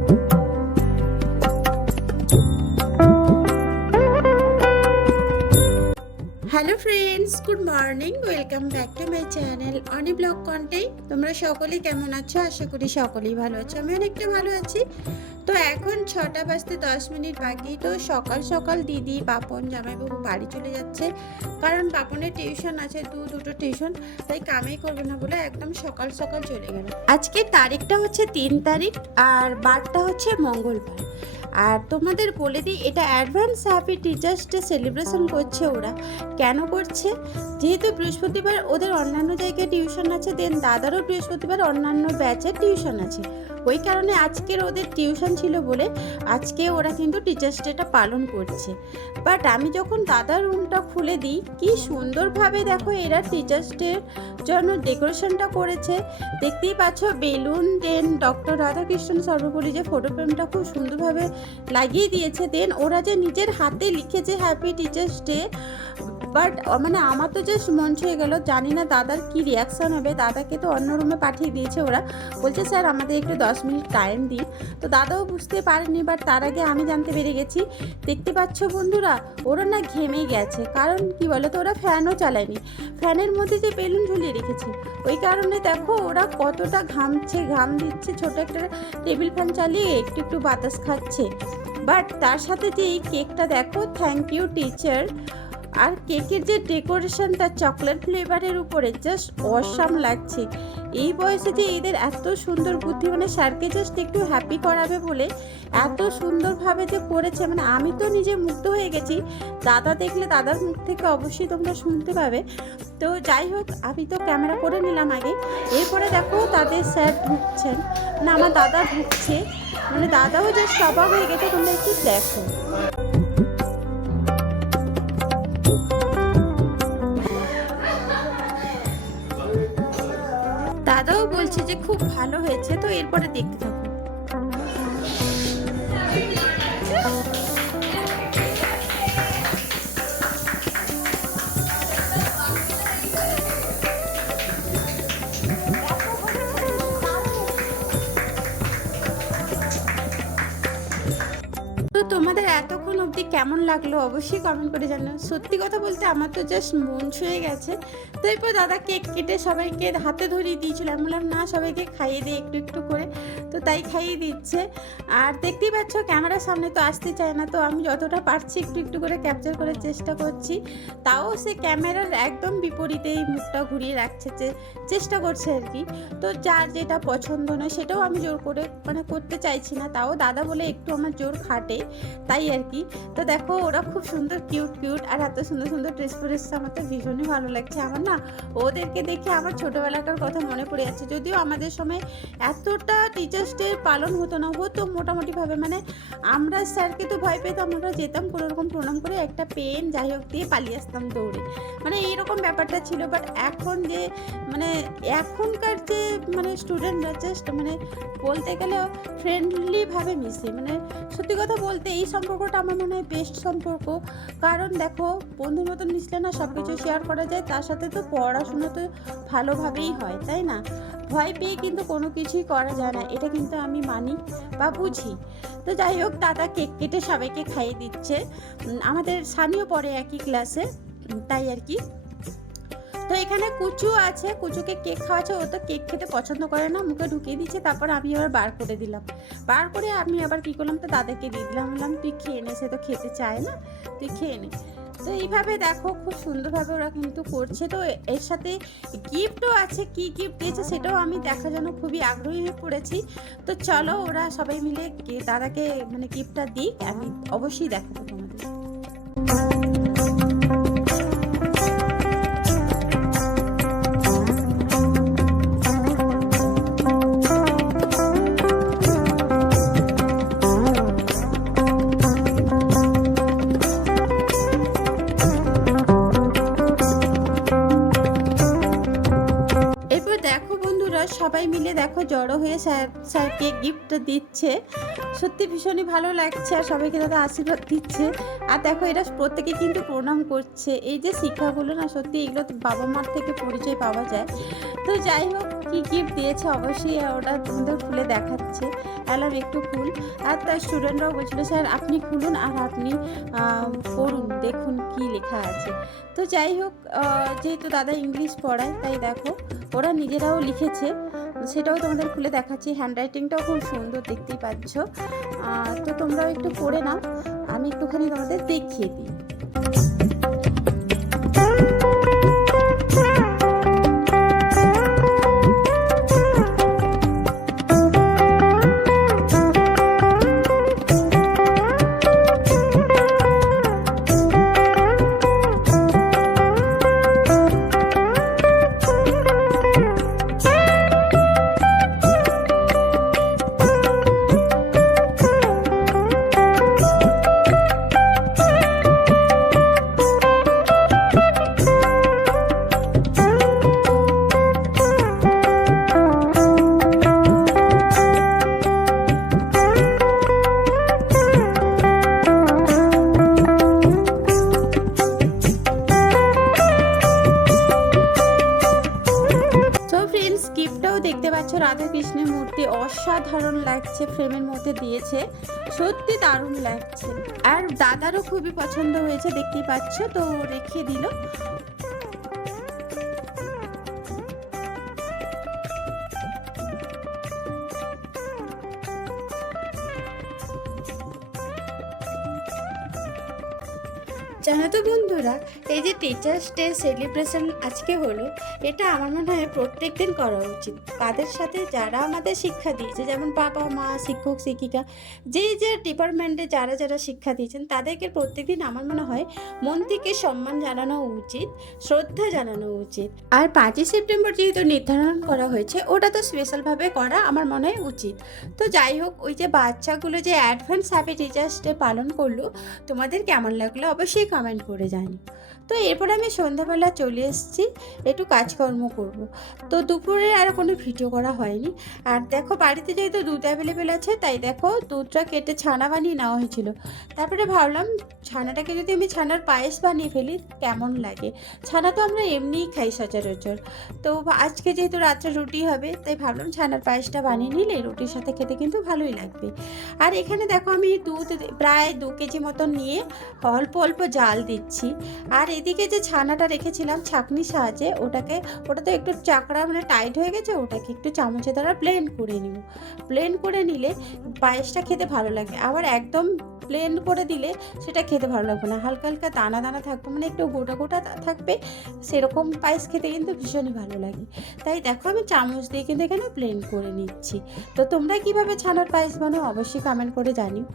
you friends good morning welcome back to my channel Oni blog কন্টেই তোমরা সকলেই কেমন আছো? আশা করি সকলেই ভালো আছো। আমি অনেকটা ভালো আছি। তো এখন ছটা বাজতে দশ মিনিট বাকি। তো সকাল সকাল দিদি পাপন জামাইবাবু বাড়ি চলে যাচ্ছে। কারণ পাপনের টিউশন আছে, দু দুটো টিউশন। তাই কামেই করবে না বলে একদম সকাল সকাল চলে গেল। আজকে তারিখটা হচ্ছে তিন তারিখ আর বারটা হচ্ছে মঙ্গলবার। আর তোমাদের বলে দিই, এটা advance happy teachers day celebration করছে ওরা। কেন করছে? যেহেতু বৃহস্পতিবার ওদের অন্যান্য জায়গায় টিউশন আছে দেন দাদারও বৃহস্পতিবার অন্যান্য ব্যাচের টিউশন আছে। ওই কারণে আজকের ওদের টিউশন ছিল বলে আজকে ওরা কিন্তু টিচার্স ডেটা পালন করছে। বাট আমি যখন দাদার রুমটা খুলে দিই, কি সুন্দরভাবে দেখো এরা টিচার্স ডের জন্য ডেকোরেশনটা করেছে। দেখতেই পাচ্ছ বেলুন দেন ডক্টর রাধাকৃষ্ণন সর্বোপরি যে ফটো ফ্রেমটা খুব সুন্দরভাবে লাগিয়ে দিয়েছে। দেন ওরা যে নিজের হাতে লিখেছে হ্যাপি টিচার্স ডে বাট মানে আমার তো জাস্ট মন ছুঁয়ে গেল, জানি না দাদার কি রিয়াকশন হবে। দাদাকে তো অন্য রুমে পাঠিয়ে দিয়েছে ওরা। বলছে, স্যার, আমাদের একটু দশ মিনিট টাইম দিন। তো দাদাও বুঝতে পারেনি বাট তার আগে আমি জানতে পেরে গেছি। দেখতে পাচ্ছ বন্ধুরা, ওরা না ঘেমে গেছে। কারণ কি বলো তো ওরা ফ্যানও চালায়নি। ফ্যানের মধ্যে যে বেলুন ঝুলিয়ে রেখেছে, ওই কারণে দেখো ওরা কতটা ঘামছে, ঘাম দিচ্ছে। ছোট একটা টেবিল ফ্যান চালিয়ে একটু একটু বাতাস খাচ্ছে। বাট তার সাথে যে এই কেকটা দেখো থ্যাংক ইউ টিচার আর কেকের যে ডেকোরেশনটা চকলেট ফ্লেভারের উপরে জাস্ট অসাম লাগছে। এই বয়সে যে এদের এত সুন্দর বুদ্ধি মানে স্যারকে জাস্ট একটু হ্যাপি করাবে বলে এত সুন্দরভাবে যে করেছে মানে আমি তো নিজে মুগ্ধ হয়ে গেছি। দাদা দেখলে দাদার মুখ থেকে অবশ্যই তোমরা শুনতে পাবে। তো যাই হোক, আমি তো ক্যামেরা করে নিলাম আগে। এরপরে দেখো তাদের স্যার ঢুকছেন। মানে আমার দাদা ঢুকছে। মানে দাদাও জাস্ট অবাক হয়ে গেছে, তোমরা একটু দেখো। দাদাও বলছে যে খুব ভালো হয়েছে, তো এরপরে দেখতে থাকো। তো তোমাদের এতক্ষণ অবধি কেমন লাগল? অবশ্যই কমেন্ট করে জানো সত্যি কথা বলতে আমার তো জাস্ট মন ছুঁয়ে গেছে। তো এরপর দাদা কেক কেটে সবাইকে হাতে ধরিয়ে দিয়েছিল। আমি বললাম, না, সবাইকে খাইয়ে দিই একটু একটু করে। তো তাই খাইয়ে দিচ্ছে। আর দেখতেই পাচ্ছ, ক্যামেরার সামনে তো আসতে চায় না। তো আমি যতটা পারছি একটু একটু করে ক্যাপচার করার চেষ্টা করছি। তাও সে ক্যামেরার একদম বিপরীতেই মুখটা ঘুরিয়ে রাখছে যে, চেষ্টা করছে আর কি। তো যার যেটা পছন্দ নয়, সেটাও আমি জোর করে মানে করতে চাইছি না। তাও দাদা বলে একটু আমার জোর খাটে, তাই আর কি। তো দেখো, ওরা খুব সুন্দর, কিউট কিউট। আর এত সুন্দর সুন্দর ড্রেস পরেছে। আমার তো ভীষণই ভালো লাগছে। আমার না, ওদেরকে দেখে আমার ছোটোবেলাকার কথা মনে পড়ে যাচ্ছে। যদিও আমাদের সময় এতটা টিচার্স ডে পালন হতো না, হতো মোটামুটিভাবে। মানে আমরা স্যারকে তো ভয় পেতাম, আমরা যেতাম কোনো রকম প্রণাম করে একটা পেন যাই হোক দিয়ে পালিয়ে আসতাম দৌড়ে। মানে এইরকম ব্যাপারটা ছিল বাট এখন যে মানে এখনকার যে মানে স্টুডেন্টরা জাস্ট মানে বলতে গেলে ফ্রেন্ডলিভাবে মিশে। মানে সত্যি কথা বলতে এই সম্পর্কটা আমার মনে হয় বেস্ট সম্পর্ক। কারণ দেখো, বন্ধুর মতন মিশলে না সব কিছু শেয়ার করা যায়, তার সাথে তো পড়াশোনা তো ভালোভাবেই হয়, তাই না? ভয় পেয়ে কিন্তু কোনো কিছুই করা যায় না, এটা কিন্তু আমি মানি বা বুঝি। তো যাই হোক, দাদা কেক কেটে সবাইকে খাইয়ে দিচ্ছে। আমাদের স্থানীয় পড়ে একই ক্লাসে তাই আর কি। তো এখানে কুচু আছে, কুচুকে কেক খাওয়াচ্ছে, ও তো কেক খেতে পছন্দ করে না, মুখে ঢুকিয়ে দিচ্ছে, তারপর আমি আবার বার করে দিলাম। বার করে আমি আবার কি করলাম, তো দাদাকে দিয়ে দিলাম, বললাম, তুই খেয়ে নে, সে তো খেতে চায় না, তুই খেয়ে নে। তো এইভাবে দেখো, খুব সুন্দরভাবে ওরা কিন্তু করছে। তো এর সাথে গিফটও আছে, কি গিফট দিয়েছে সেটাও আমি দেখার জন্য খুবই আগ্রহী হয়ে পড়েছি। তো চলো, ওরা সবাই মিলে দাদাকে মানে গিফটটা দিক, আমি অবশ্যই দেখাবো তোমাদের। বন্ধুরা, সবাই মিলে দেখো জড়ো হয়ে স্যার, স্যারকে গিফট দিচ্ছে। সত্যি ভীষণই ভালো লাগছে আর সবাইকে দাদা আশীর্বাদ দিচ্ছে। আর দেখো, এরা প্রত্যেকে কিন্তু প্রণাম করছে। এই যে শিক্ষাগুলো না, সত্যি এগুলো বাবা মার থেকে পরিচয় পাওয়া যায়। তো যাই হোক কি গিফট দিয়েছে অবশ্যই ওটা তোমাদের খুলে দেখাচ্ছে। অ্যালাম একটু খুল। আর তার স্টুডেন্টরাও বলছিল, স্যার, আপনি খুলুন আর আপনি পড়ুন, দেখুন কি লেখা আছে। তো যাই হোক যেহেতু দাদা ইংলিশ পড়ায়, তাই দেখো, ওরা নিজেরাও লিখেছে। সেটাও তোমাদের খুলে দেখাচ্ছি। হ্যান্ডরাইটিংটাও খুব সুন্দর দেখতেই পাচ্ছ। তো তোমরাও একটু পড়ে নাও। আমি একটুখানি তোমাদের দেখিয়ে দিই। অসাধারণ লাগছে ফ্রেমের মধ্যে দিয়েছে। সত্যি দারুণ লাগছে। আর দাদারও খুবই পছন্দ হয়েছে, দেখতেই পাচ্ছ। তো রেখে দিল। জানো তো বন্ধুরা, এই যে টিচার্স ডে সেলিব্রেশন আজকে হলো, এটা আমার মনে হয় প্রত্যেক দিন করা উচিত। তাদের সাথে যারা আমাদের শিক্ষা দিয়েছে, যেমন বাবা মা, শিক্ষক, শিক্ষিকা যে যে ডিপার্টমেন্টে যারা যারা শিক্ষা দিয়েছেন, তাদেরকে প্রত্যেকদিন আমার মনে হয় মন থেকে সম্মান জানানো উচিত, শ্রদ্ধা জানানো উচিত। আর পাঁচই সেপ্টেম্বর যেহেতু নির্ধারণ করা হয়েছে, ওটা তো স্পেশালভাবে করা আমার মনে হয় উচিত। তো যাই হোক, ওই যে বাচ্চাগুলো যে অ্যাডভান্স হ্যাপি টিচার্স ডে পালন করল, তোমাদের কেমন লাগল? অবশ্যই কমেন্ট করে জানি। তো এরপর আমি সন্ধ্যাবেলা চলে এসেছি, একটু কাজকর্ম করব। তো দুপুরে আর কোনো ভিডিও করা হয়নি। আর দেখো বাড়িতে যেহেতু দুধ অ্যাভেলেবেল আছে, তাই দেখো দুধটা কেটে ছানা বানিয়ে নেওয়া হয়েছিল। তারপরে ভাবলাম ছানাটাকে যদি আমি ছানার পায়েস বানিয়ে ফেলি, কেমন লাগে? ছানা তো আমরা এমনিই খাই সচরাচর। তো আজকে যেহেতু রাত্রে রুটি হবে, তাই ভাবলাম ছানার পায়েসটা বানিয়ে নিলে রুটির সাথে খেতে কিন্তু ভালোই লাগবে। আর এখানে দেখো আমি দুধ প্রায় দু কেজি মতন নিয়ে অল্প অল্প জাল দিচ্ছি। আর এদিকে যে ছানাটা রেখেছিলাম ছাকনির সাহায্যে, ওটাকে ওটা তো একটু চাকড়া মানে টাইট হয়ে গেছে, ওটাকে একটু চামচে দ্বারা ব্লেন্ড করে নিব। ব্লেন্ড করে নিলে পায়েসটা খেতে ভালো লাগে। আবার একদম প্লেন করে দিলে সেটা খেতে ভালো লাগবে না। হালকা হালকা দানা দানা থাকবে মানে একটু গোটা গোটা থাকবে, সেরকম পায়েস খেতে কিন্তু ভীষণই ভালো লাগে। তাই দেখো আমি চামচ দিয়ে কিন্তু এখানে প্লেন করে নিচ্ছি। তো তোমরা কীভাবে ছানার পায়েস বানাও অবশ্যই কমেন্ট করে জানিও।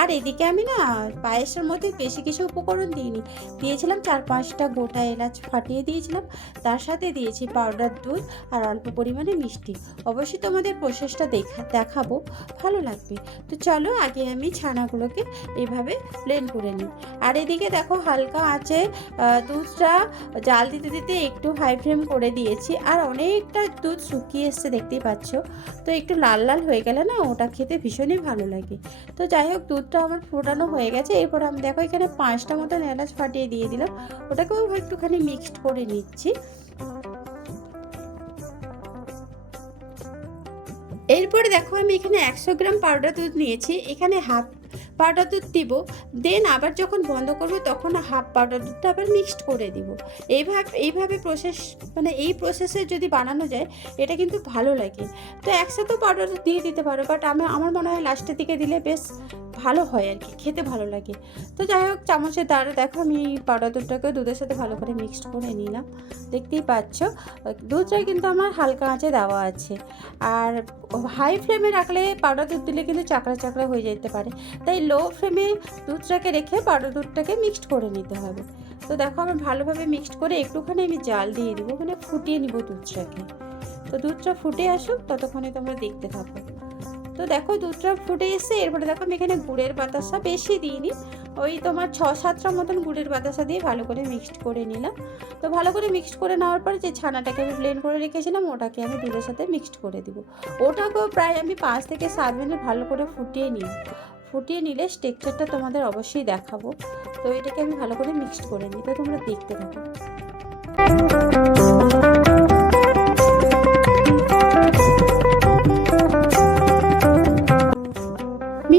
আর এদিকে আমি না পায়েসের মধ্যে বেশি কিছু উপকরণ দিইনি। দিয়েছিলাম চার পাঁচটা গোটা এলাচ ফাটিয়ে দিয়েছিলাম, তার সাথে দিয়েছি পাউডার দুধ আর অল্প পরিমাণে মিষ্টি। অবশ্যই তোমাদের প্রসেসটা দেখা, দেখাবো, ভালো লাগবে। তো চলো আগে আমি ছানাগুলোকে এইভাবে প্লেন করে নিই। আর এদিকে দেখো হালকা আঁচে দুধটা জাল দিতে দিতে একটু হাই ফ্লেম করে দিয়েছি আর অনেকটা দুধ শুকিয়ে এসছে দেখতেই পাচ্ছ। তো একটু লাল লাল হয়ে গেলে না ওটা খেতে ভীষণই ভালো লাগে। তো যাই হোক, দুধটা আমার ফোটানো হয়ে গেছে। এরপর আমি দেখো এখানে পাঁচটা মতন এলাচ ফাটিয়ে দিয়ে দিলাম। ওটাকেও একটুখানি মিক্সড করে নিচ্ছি। এরপরে দেখো আমি এখানে একশো গ্রাম পাউডার দুধ নিয়েছি। এখানে হাফ পাউডার দুধ দিব দেন আবার যখন বন্ধ করব তখন হাফ পাউডার দুধটা আবার মিক্সড করে দিব। এইভাবে এইভাবে প্রসেস মানে এই প্রসেসে যদি বানানো যায়, এটা কিন্তু ভালো লাগে। তো একসাথেও পাউডার দুধ দিয়ে দিতে পারো বাট আমি আমার মনে হয় লাস্টের দিকে দিলে বেশ ভালো হয় আর কি, খেতে ভালো লাগে। তো যাই হোক, চামচের দ্বারা দেখো আমি এই পাউডার দুধটাকে দুধের সাথে ভালো করে মিক্সড করে নিলাম। দেখতেই পাচ্ছ, দুধটা কিন্তু আমার হালকা আঁচে দেওয়া আছে। আর হাই ফ্লেমে রাখলে পাউডার দুধ দিলে কিন্তু চাকরা চাকরা হয়ে যেতে পারে। তাই লো ফ্লেমে দুধটাকে রেখে পাউডার দুধটাকে মিক্সড করে নিতে হবে। তো দেখো আমার ভালোভাবে মিক্সড করে একটুখানি আমি জাল দিয়ে দিব মানে ফুটিয়ে নিব দুধটাকে। তো দুধটা ফুটে আসুক, ততক্ষণে তোমরা দেখতে থাকো। তো দেখো দুধটা ফুটে এসে এরপরে দেখো আমি এখানে গুড়ের বাতাসা বেশি দিইনি। ওই তোমার ছ সাতটা মতন গুড়ের বাতাসা দিয়ে ভালো করে মিক্সড করে নিলাম। তো ভালো করে মিক্সড করে নেওয়ার পর যে ছানাটাকে আমি ব্লেন্ড করে রেখেছিলাম, ওটাকে আমি দুধের সাথে মিক্সড করে দিব। ওটাকেও প্রায় আমি পাঁচ থেকে সাত মিনিট ভালো করে ফুটিয়ে নিই। ফুটিয়ে নিলে টেক্সচারটা তোমাদের অবশ্যই দেখাবো। তো এটাকে আমি ভালো করে মিক্সড করে নিই। তো তোমরা দেখতে থাকো।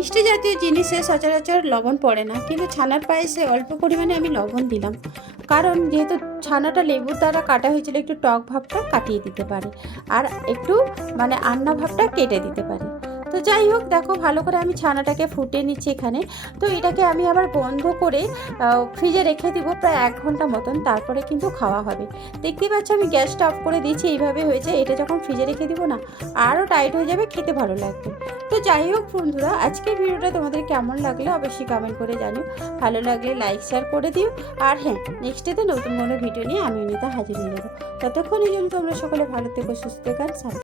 মিষ্টি জাতীয় জিনিসে সচরাচর লবণ পড়ে না, কিন্তু ছানার পায়েসে অল্প পরিমাণে আমি লবণ দিলাম। কারণ যেহেতু ছানাটা লেবুর দ্বারা কাটা হয়েছিল, একটু টক ভাবটা কাটিয়ে দিতে পারে। আর একটু মানে আন্না ভাবটা কেটে দিতে পারে। তো যাই হোক, দেখো ভালো করে আমি ছানাটাকে ফুটে নিচ্ছি এখানে। তো এটাকে আমি আবার বন্ধ করে ফ্রিজে রেখে দিব প্রায় এক ঘণ্টা মতন, তারপরে কিন্তু খাওয়া হবে। দেখতেই পাচ্ছ আমি গ্যাসটা অফ করে দিয়েছি, এইভাবে হয়েছে, এটা যখন ফ্রিজে রেখে দিব না, আরও টাইট হয়ে যাবে, খেতে ভালো লাগবে। তো যাই হোক বন্ধুরা, আজকের ভিডিওটা তোমাদের কেমন লাগল অবশ্যই কমেন্ট করে জানিও। ভালো লাগলে লাইক শেয়ার করে দিও। আর হ্যাঁ নেক্সট ডেতে নতুন কোনো ভিডিও নিয়ে আমি অনিতা হাজির হয়ে যাব। ততক্ষণের জন্য তোমরা সকলে ভালো থেকো, সুস্থ থেকো আর সাবধানে